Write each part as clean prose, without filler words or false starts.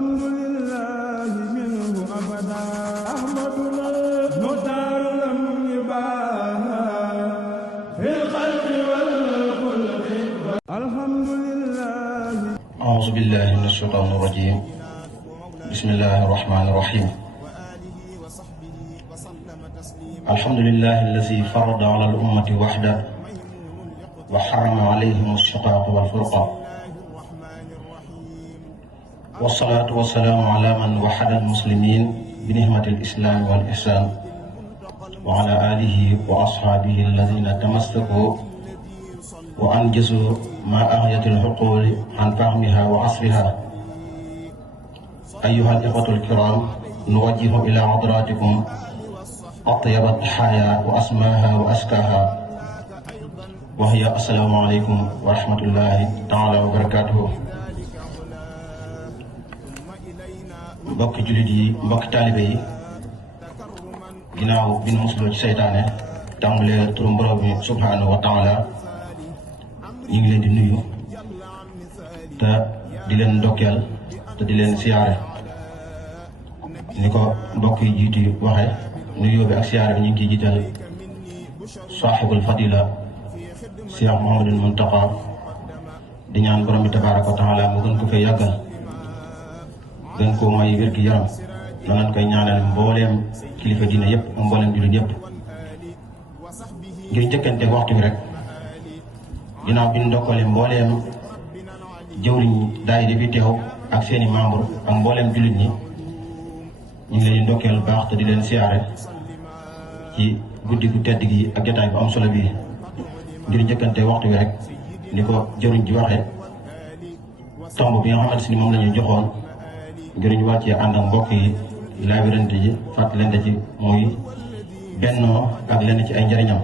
الحمد لله منه أبدا أحمدنا مختار لم يباهى في الخلق والخلق الحمد لله. أعوذ بالله من الشيطان الرجيم. بسم الله الرحمن الرحيم. الحمد لله الذي فرض على الأمة وحده وحرم عليهم الشقاق والفرقة، والصلاة والسلام على من وحد المسلمين بنعمة الإسلام والإحسان، وعلى آله وأصحابه الذين تمسكوا وأنجزوا ما أغيت العقول عن فهمها وعصرها. أيها الإخوة الكرام، نوجه إلى حضراتكم أطيب التحايا وأسماها وأزكاها، وهي السلام عليكم ورحمة الله تعالى وبركاته. mbokki jullit yi, mbokki taalibe yi, ginnaaw bi nu musloo ci seytaane tàmbalee turu borom bi subhanahu wa taala, ñu ngi leen di nuyu te di leen ndokkeel te di leen siyaare. ni ko mbokk yi jiitu waxe nuyoo bi ak siyaare bi ñu ngi ciy jiital saaxibul fadila Cheikh Mouhamadul Muntaqa, di ñaan borom bi tabaaraka wa taala mu gën ko fee yàggal, gën koo may wér gi yaram. na ngeen koy ñaanal mbooleem kilifa diine yëpp ak mbooleem jullit yëpp. ngir njëkkante waxtu bi rek, ginnaaw bi ñu ndokkale mbooleem jëwriñ daayira bi teew ak seeni membre ak mbooleem jullit ñi, ñu ngi leen di ndokkeel baax te di leen siyaare ci guddi gu tedd gi ak jotaay bu am solo bi. ngir njëkkante waxtu bi rek, ni ko jëwriñ ji waxee, tomb bi nga xamante ni moom la ñu joxoon ngir ñu wàccee ànd ak mbokk yi laabirante ji fàttalante ci muy bennoo ak lenn ci ay njariñam.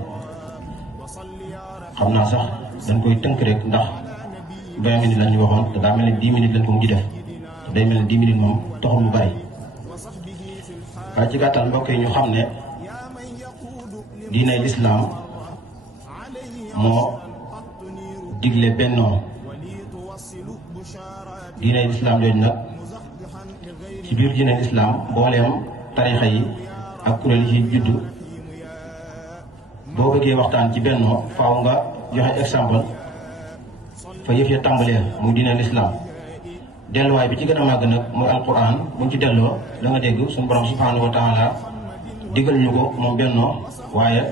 xam naa sax dañ koy tënk rek ndax 20 minutes lañ ñu waxoon te daa mel ne 10 minutes lañ ko mujj def te day mel ne 10 minutes moom taxul mu bari. waaye ci gàttal mbokk yi ñu xam ne diinay lislaam moo digle bennoo. diinay lislaam jooju nag, ci biir diinay lislaam mbooleem tarixa yi ak kuréel yi ci juddu, boo bëggee waxtaan ci bennoo faaw nga joxe exemple fa yëf ya tàmbalee muy diinay lislaam. delluwaay bi ci gën a màgg nag muy alquran. buñ ci delloo da nga dégg suñu borom subhanahu wa taala digal ñu ko moom bennoo, waaye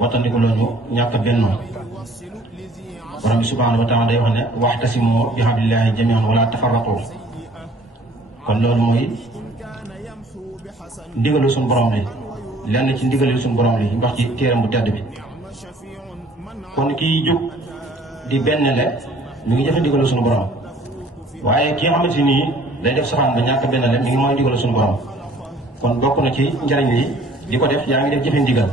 wattandiku ñu ñàkk bennoo. borom bi subhanahu wa taala day wax ne waxtasimu bi hablillahi jami'an wala tafarraqu. kon loolu mooy ndigalu suñu borom li, lenn ci ndigalu suñu borom li wax ci téeram bu tedd bi. kon kii jóg di bennle mi ngi jëfe ndigalu suñu borom, waaye ki nga xamante ni day def safaan ba ñàkk bennle mi ngi mooy ndigalu suñu borom. kon bokk na ci njariñ li di ko def yaa ngi def jëfe ndigal,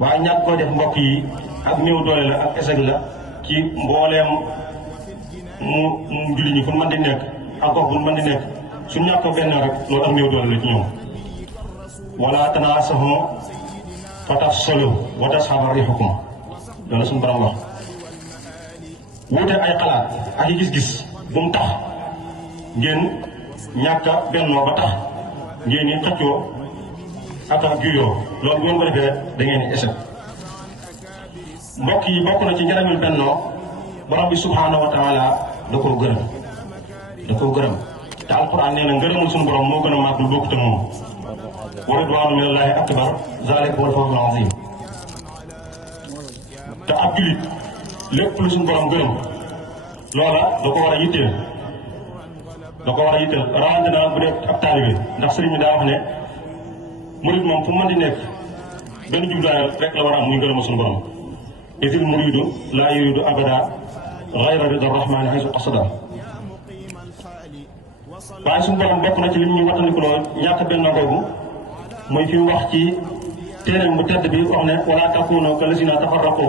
waaye ñàkk ko def mbokk yi ak néew doole la ak échec la ci mbooleem mu julli ñi fu mën di nekk ak gox bu mën di nekk. su ñàkk ko benn rek loolu ak néew doole la ci ñoom. wala tanaasaxu fatafsalu wa tazhaba riihukum, loolu suñu borom wax. wuute ay xalaat ak i gis-gis bu mu tax ngeen ñàkk a bennoo ba tax ngeen ni xëccoo ak ak juyoo. loolu bu ngeen ko defee da ngeen di échec. mbokk yi, bokk na ci njëriñul bennoo, borom bi subhanahu wa taala da koo gërëm. te alquran nee na ngërëmul suñu borom moo gën a màgg lu bokkut ak moom. wa ridwaanu minallaahi akbar zaalika huwal fawzul aziim. te ab julit lépp lu suñu borom gërëm loola da ko war a yitteel. rawatina bu dee ab taalibe, ndax sëriñ bi daa wax ne murid moom fu mën di nekk benn jubluwaay rek la war a am muy ngërëmul suñu borom. isil muridu laa yuridu abada ghayra rida rahmani haysu qasada. waaye suñu borom bokk na ci lim ñu wattandikuloo ñàkk benn googu muy fi mu wax ci téeréem bu tedd bi wax ne wala takunu kallazina tafarraqu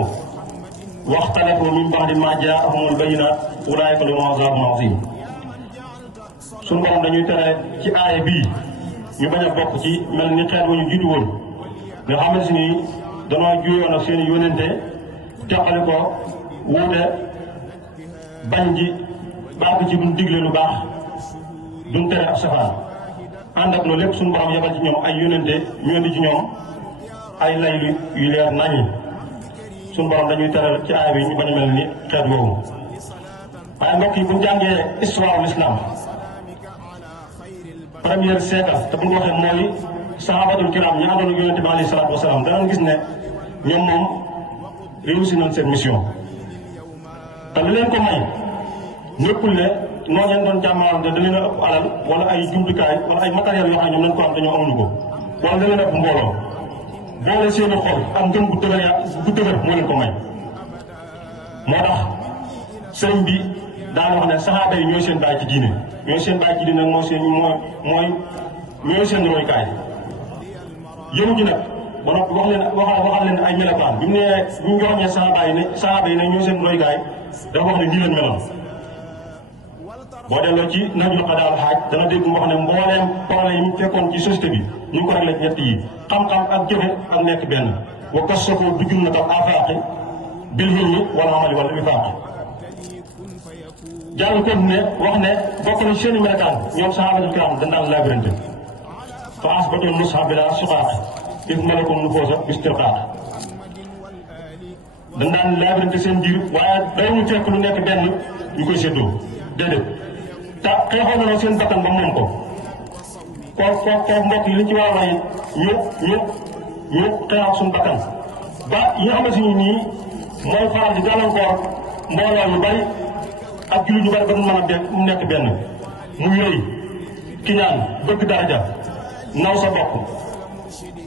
waxtalafu min ba'di ma jaa'ahumul bayyinaat ulaa'ika lahum azaabun aziim. suñu borom dañuy tere ci aaya bii ñu bañ a bokk ci mel ni xeet wu ñu jiitu woon nga xamante ni danoo juyoon ak seen yónente teqali ko wuute bañ ji baax ci duñ digle lu baax duñ tere ab safaan ànd ak loolu lépp suñu borom yebal ci ñoom ay yónnente ñu indi ci ñoom ay lay yu leer nañi suñu borom dañuy teral ci aay bi ñu bañ a mel ni xeet woowu. waaye mbokk yi bu ñu jàngee histoire l'islam premier siècle te bu ñu waxee mooy sahabatul kiram ñu àndoon ak yonente bi alayhi salaatu wasalaam danañ gis ne ñoom moom réussir nañ seen mission te li leen ko may nekkul ne noo leen doon jàmmalante da leen a ëpp alal wala ay jumtukaay wala ay matériel yoo xam ne ñoom lañ ko am dañoo amuñu ko wala da leen a ëpp mbooloo boole seeni xol ak ngëm bu dëgër moo leen ko may. moo tax sëriñ bi daan wax ne saxaaba yi ñooy seen baay ci diine ñooy seen baay ci diine nag ñooy seen roykaay yëmu ji nag ba noppi waxal leen ay melokaan bi mu joxoñee saxaaba yi ne ñooy seen roykaay dafa wax ne nii leen meloon. boo delloo ci najul xadaal xaaj dana dégg mu wax ne mbooleem problème yi mu fekkoon ci société bi ñu ngi ko réglé ñett yi xam-xam ak jëfe ak nekk benn wa kasako du junnatal afaaqi bil hilmi wal amali wal wifaaqi jàng kon ne wax ne bokk na seeni melokaan ñoom sahabatul kiram dañ daan labirante fa asbatul nusha bila suqaaqi if malakum nufoosa bistirqaaqi dañ daan labirante seen biir waaye dañu fekk lu nekk benn ñu koy séddoo déedéet te xeexoon na seen bakkan ba moom ko mbokk yi li ci war a may ñu xeex ak suñu bakkan ba yi nga xamante ni nii mooy faral di gàllankoor mbooloo yu bari ak jullit ñu bari ba mu mën a mu nekk benn muy rëy kiñaan bëgg daraja naw sa bopp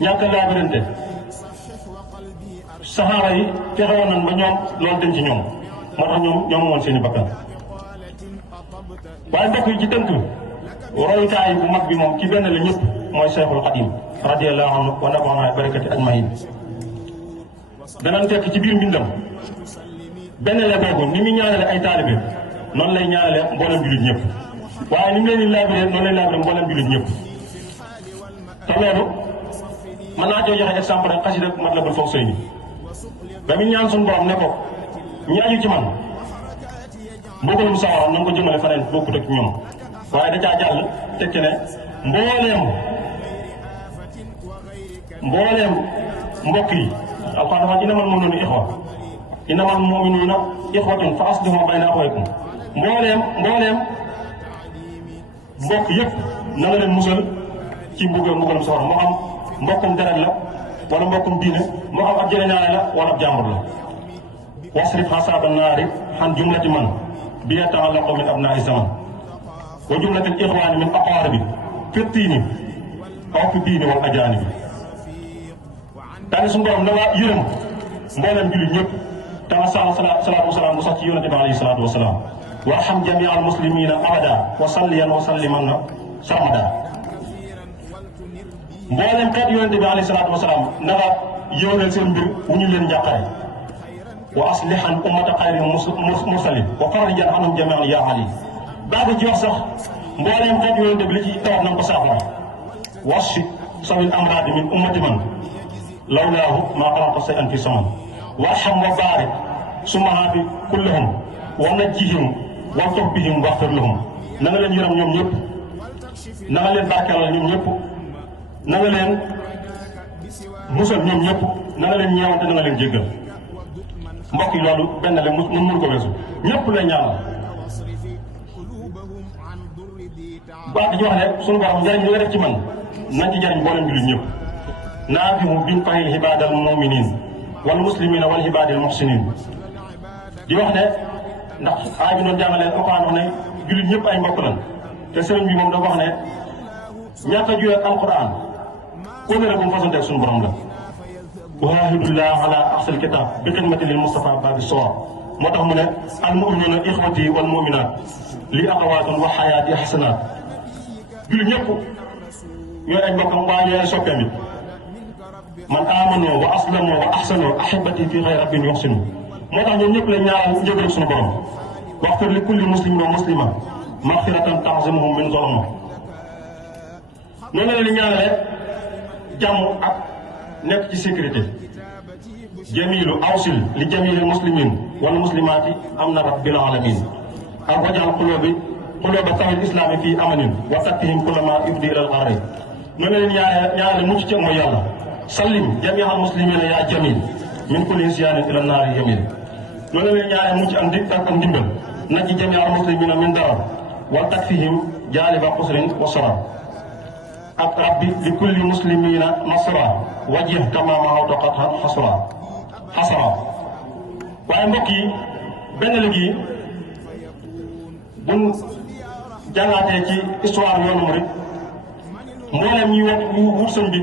ñàkk laabirante saxaaba yi fexewoon nañ ba ñoom loolu dañ ci ñoom moo tax ñoom woon seeni bakkan. waaye mbokk yi ci tënk royukaay bu mag bi moom ci benn la ñëpp mooy Cheikhul Khadim radiyallahu anhu wa nafa'ana barakati ajmaïn danañ fekk ci biir mbindam benn la boobu ni muy ñaanale ay taalibe noonu lay ñaanale mboolem jullit ñëpp waaye ni mu leen di laabiree noonu lay laabiree mboolem jullit ñëpp te loolu mën naa coo joxe exemple rek xasida Matlabul Fawzayni ba muy ñaan suñu borom ne ko ñi aju ci man mbugalum sawara na nga ko jëmale faneen bokkut ak ñoom waaye da caa jàll teg ci ne mbooleem mbokk yi alxuraan dafa innamal mu'minuuna ixwa innamal mu'minuuna ixwatun fa aslihu bayna axawaykum mbooleem mbokk yëpp na nga leen musal ci mbugalum sawara moo xam mbokkum deret la wala mbokkum diine moo xam ab jëleñaale la wala ab jàmbur la wasrif xasaaba naari xan jumlati man bi yataallaqu min abnaa'i zaman wa jumlatil ixwaani min aqaaribi fi tiini aw fi diini wal ajaanibi daane suñu borom da nga yërëm mbooleem jullit ñëpp te nga sax salaatu wasalaam bu sax ci yonente bi alayhi salaatu wasalaam warham jamia al muslimina abada wa salliyan wa salliman na sarmada mbooleem xeet yonente bi alayhi salaatu wasalaam na nga yëwal seen mbir wu ñu leen njàqare wa aslihan ummata xayri mursalin wa farrijan anhum jamian ya ali baaga ci wax sax mbooleem xeet yonente bi li ci tawat na nga ko saafara wasi sawil amradi min ummati man lawlaahu maa xalaqta shay'an fi saman warham wa baarik sumahaati kullahum wa najjihim wa tub bihim waxfir lahum na nga leen yërëm ñoom ñëpp na nga leen barkeelal ñoom ñëpp na nga leen musal ñoom ñëpp na nga leen ñeewante na nga leen jéggal mbokk yi loolu benn la mënu ko weesu ñëpp lay ñaanal baax dañu wax ne suñu borom njëriñ li nga def ci man nañ ci jëriñ mboolem jullit ñëpp naafihu biñ fayil xibaadal muminin wal muslimina wal xibaadil muxsinin di wax ne ndax aay bi doon jàngale alquran wax ne jullit ñëpp ay mbokk lan te sëriñ bi moom dafa wax ne ñàkk a juyee alquran kóllëre bu mu fasanteeg suñu borom la waahidullah ala ahsal kitab bi xidmati lil Mustafa babi sawab moo tax mu ne al mu'minuna ixwati wal mu'minat li axawaatun wa xayaati xasanaat jullit ñëpp ñooy ay mbokkam waaye ñooy soppeem it man amano wa aslamo wa ahsano ahibati fi xayri rabbin yuxsinu moo tax ñoom ñëpp la ñaanal njëgal suñu borom waxfir li kulli muslimin wa muslima maxfiratan taxzimuhum min zolma noonu la leen ñaanale jàmm ak nekk ci sécurité jamilu awsil li jamilil muslimin wal muslimaati am na rabbil alamin ak wajal xulóobi xulooba tawil islaami fii amanin wa sattihim kullama yufdi ilal xarri mën na leen ñaareel mucc ci mooy yàlla sallim jami'al muslimina yaa jamil min kulli isyaanin ila naari yamil mën na leen ñaareel mucc ak ndimbal na ci jami'al muslimina min darar wa takfihim jaaliba xusrin wa sarar ak rabbi li kulli muslimina nasra wajih kama mahawta qad xasara waaye mbokk yi benn léegi buñ jàngaatee ci histoire yoonu murid mbooleem ñu wut sëñ bi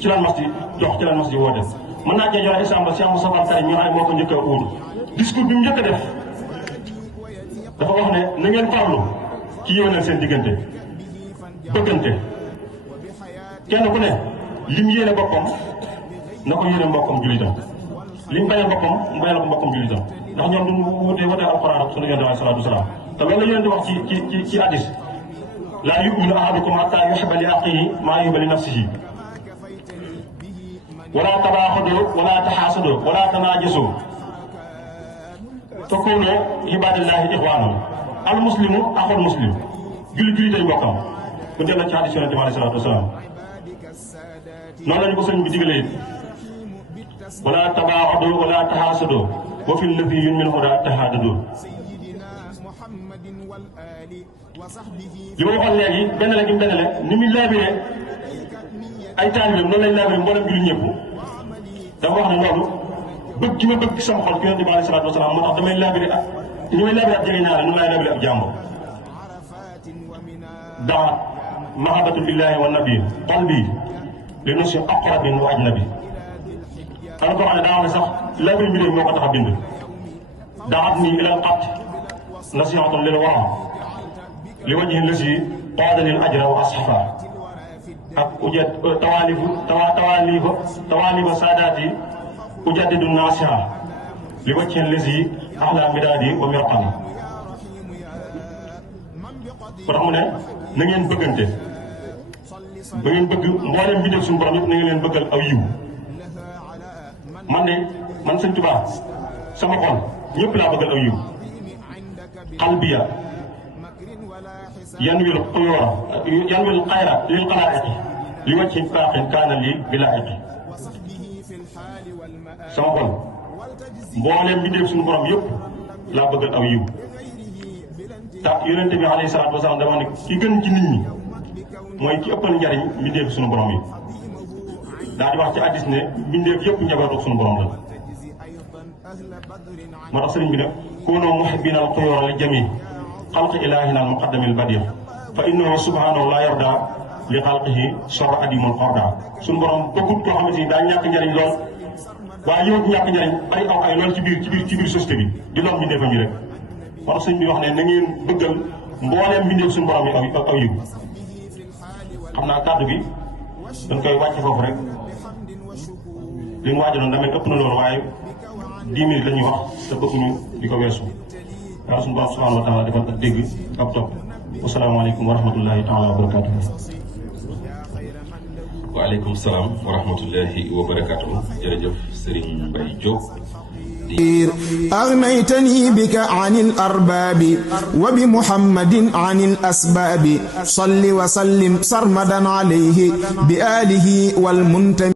ci lan mas di jox ci lan mas di woote mën naa cee joxe exemple Cheikh Moustapha Al Karim ñu ay moo ko njëkk a uutu discours bi mu njëkk a def dafa wax ne na ngeen farlu ci yéwénal seen diggante bëggante kenn ku ne lim yéene boppam na ko yéene mbokkam jullitam lim bañal boppam mu bañal ko mbokkam jullitam ndax ñoom duñ wutee wutee alxuraan ak sunu yonent alayhi salaatu wasalaam te loolu la yonent wax ci hadis laa yu'minu ahadukum hattaa yuhibba li axiihi maa yuhibbu li nafsihi wala tabaaxadu wala taxaasadu wala tanaajasu takunu ibaadallaahi ixwaanan al muslimu axul muslim julli day mbokkam bu delloo ci hadis yonent alayhi salaatu wasalaam noonu lañu ko sëñ bi digalee it wala tabaaxadu wala taxaasadu wa fi lladi minhu daa tahaadadu li ma waxoon léegi benn la gi mu benn la ni muy laabire ay taalibeem noonu lañ laabire mboolem julli ñëpp dafa wax ne loolu bëgg gi ma bëgg sama xol ci yonent bi alayhi salaatu wasalaam moo tax damay laabire ak ñu may laabire ak jege ñaare ñu may laabire ak jàmbur daa mahabbatu billahi wa nabi qalbi li nusi aqrabin wa ajnabi xanaa koo xam ne daa wax ne sax laabire bi moo ko tax a bind daat nii ilal xat nasihatun lil waram li wajhi lasi qaadalil ajra wa asxafa ak uja tawaalifa saadaati ujaddidu naasiha li wajhi lasi axla midaadi wa mirqam ba tax mu ne na ngeen bëggante ba ngeen bëgg mboolem bi def suñu borom yëpp na ngeen leen bëggal aw yiw man Sëñ Tuubaa sama xol ñëpp laa bëggal aw yiw qalbiya yanwil xuyóora yanwil xayra lil xalaa'iqi li wajhi baaxin kaana lii bilaa'iqi sama xol mbooleem bi def suñu borom yëpp laa bëggal aw yiw te yonente bi alayhi salaatu wasalaam dama ne ki gën ci nit ñi mooy ki ëppal njariñ mbindeef suñu borom yi daa di wax ci hadiis ne mbindeef yëpp njabootu suñu borom la moo tax sëriñ bi ne kuunu muhibbiina al xuyóora li jamii xalqi ilaahina al muqaddamil badiir fa innahu subhaanahu laa yarda li xalqihi sorra adimul xorda suñu borom bëggut koo xamante ni daa ñàkk njariñ lool waaye yow ñàkk njariñ bari aw ay lool ci biir société bi di lool mbindeefam yi rek moo tax sëñ bi wax ne na ngeen bëggal mbooleem mbindeef suñu borom yi aw yiw xam naa kàddu gi dañ koy wàcce foofu rek li mu waajaloon damay ëpp na loolu waaye 10 minutes la ñuy wax te bëgguñu di ko weesu yàlla suñu borom subhanahu wa taala defal ak dégg ak topp wasalaamaaleykum wa rahmatullahi taala wa barakatuh. waaleykum salaam wa rahmatullahi wa barakatuh. jërëjëf Serigne Mbaye Diop. أغنيتني بك عن الأرباب وبمحمد عن الأسباب صل وسلم سرمدا عليه بآله والمنتمي